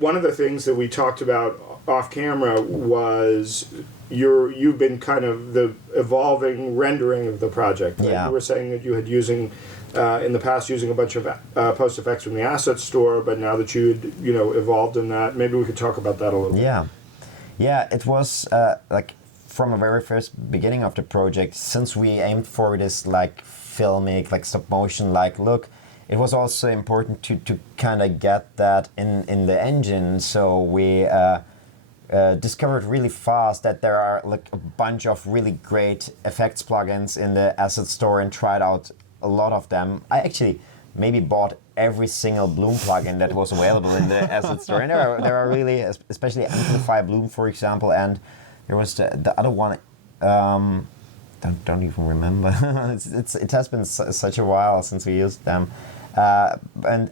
one of the things that we talked about off camera was you've been kind of the evolving rendering of the project. Right? Yeah. You were saying that you had using in the past using a bunch of post effects from the asset store, but now that you'd evolved in that, maybe we could talk about that a little bit. Yeah, it was like from the very first beginning of the project, since we aimed for this like filmic, like stop motion like look, it was also important to kind of get that in the engine. So we discovered really fast that there are like a bunch of really great effects plugins in the asset store and tried out a lot of them. I actually maybe bought every single Bloom plugin that was available in the asset store, and there are really, especially Amplify Bloom, for example, and there was the other one. Don't even remember. It has been such a while since we used them, and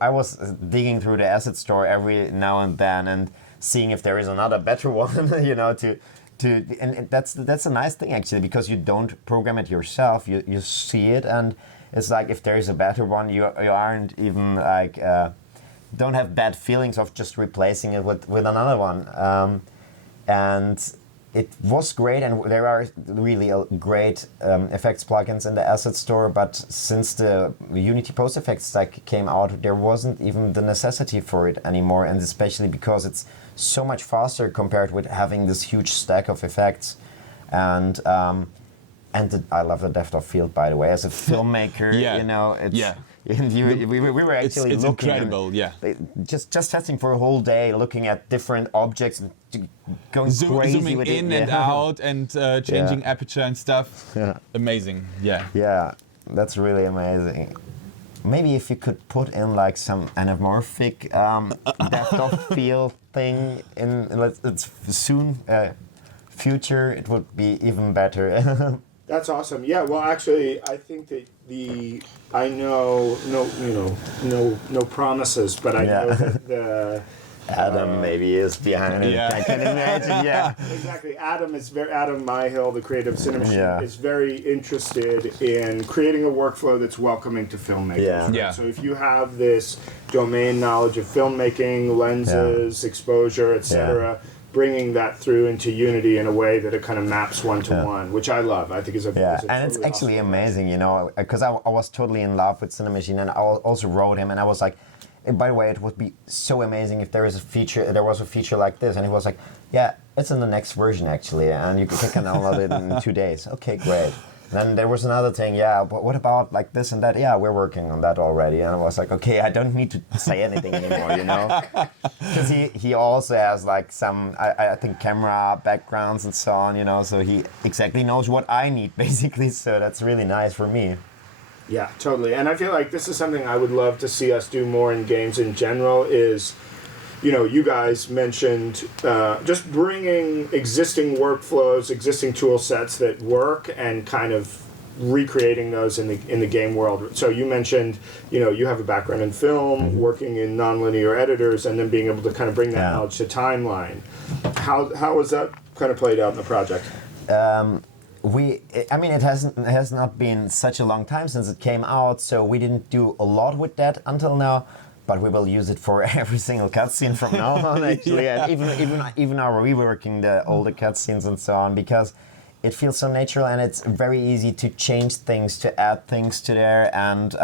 I was digging through the asset store every now and then and seeing if there is another better one, and that's a nice thing actually, because you don't program it yourself. You see it, and it's like if there is a better one, you aren't even like don't have bad feelings of just replacing it with another one. And it was great, and there are really great effects plugins in the asset store. But since the Unity Post Effects stack came out, there wasn't even the necessity for it anymore, and especially because it's so much faster compared with having this huge stack of effects. And I love the depth of field, by the way. As a filmmaker, we were actually it's looking. incredible, Just testing for a whole day, looking at different objects and going crazy zooming with in it. and out and changing aperture and stuff. Yeah. Amazing, yeah. Yeah, that's really amazing. Maybe if you could put in like some anamorphic depth of field thing in it's soon future, it would be even better. That's awesome. Yeah. Well, actually, I think that I know no promises, but I know that the Adam maybe is behind it. I can imagine. Yeah. Exactly. Adam Myhill, the creative cinema machine, Yeah. is very interested in creating a workflow that's welcoming to filmmakers. Yeah. Right? Yeah. So if you have this domain knowledge of filmmaking, lenses, exposure, etc., bringing that through into Unity in a way that it kind of maps one-to-one, which I love. I think is a and it's actually amazing, because I was totally in love with Cinema Machine, and I also wrote him, and I was like, by the way, it would be so amazing if there was a feature like this, and he was like, yeah, it's in the next version actually, and you can download it in 2 days. Okay, great. Then there was another thing, but what about like this and that? Yeah, we're working on that already. And I was like, okay, I don't need to say anything anymore, Because he also has like some, I think, camera backgrounds and so on, so he exactly knows what I need, basically. So that's really nice for me. Yeah, totally. And I feel like this is something I would love to see us do more in games in general is, you guys mentioned just bringing existing workflows, existing tool sets that work and kind of recreating those in the game world. So you mentioned, you have a background in film, working in nonlinear editors, and then being able to kind of bring that knowledge to timeline. How was that kind of played out in the project? It has not been such a long time since it came out, so we didn't do a lot with that until now. But we will use it for every single cutscene from now on, actually, and even our reworking the older cutscenes and so on, because it feels so natural and it's very easy to change things, to add things to there, and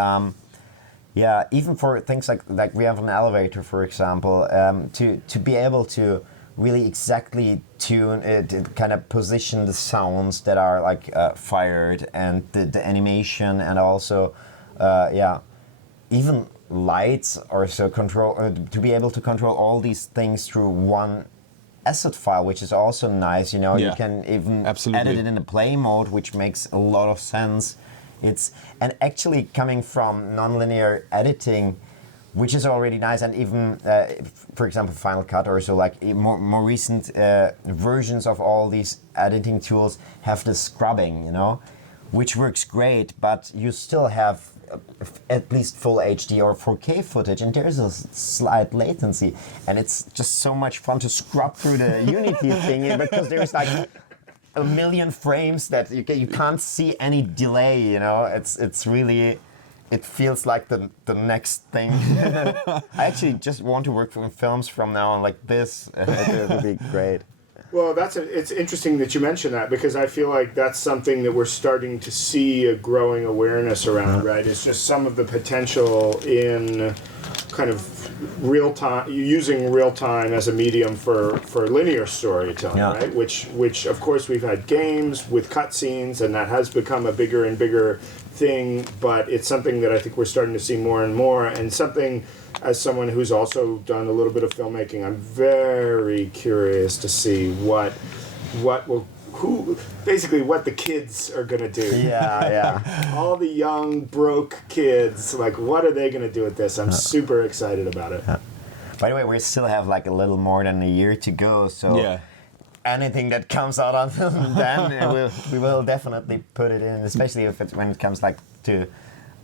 even for things like we have an elevator, for example, to be able to really exactly tune it, kind of position the sounds that are like fired, and the animation, and also even lights, or so to be able to control all these things through one asset file, which is also nice. You can even edit it in the play mode, which makes a lot of sense. And actually coming from nonlinear editing, which is already nice, and even for example Final Cut or so, like more recent versions of all these editing tools have the scrubbing, which works great, but you still have at least full HD or 4K footage, and there's a slight latency, and it's just so much fun to scrub through the Unity thing, because there's like a million frames that you can't see any delay. It's really it feels like the next thing. I actually just want to work in films from now on like this. It would be great. Well, it's interesting that you mention that, because I feel like that's something that we're starting to see a growing awareness around, right? It's just some of the potential in kind of real time, using real time as a medium for linear storytelling, right? Which of course we've had games with cutscenes, and that has become a bigger and bigger thing, but it's something that I think we're starting to see more and more, and something, as someone who's also done a little bit of filmmaking, I'm very curious to see what the kids are gonna do. Yeah. All the young broke kids, like, what are they gonna do with this? I'm super excited about it. By the way, we still have like a little more than a year to go, so anything that comes out on film, then we will definitely put it in, especially when it comes like to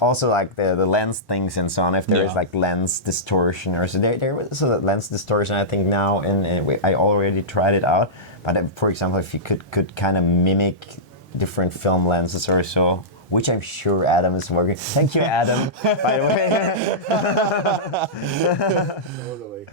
also like the lens things and so on. If there is like lens distortion or so, there was a lens distortion I think now, and I already tried it out. But for example, if you could kind of mimic different film lenses or so, which I'm sure Adam is working. Thank you, Adam. By the way. Totally.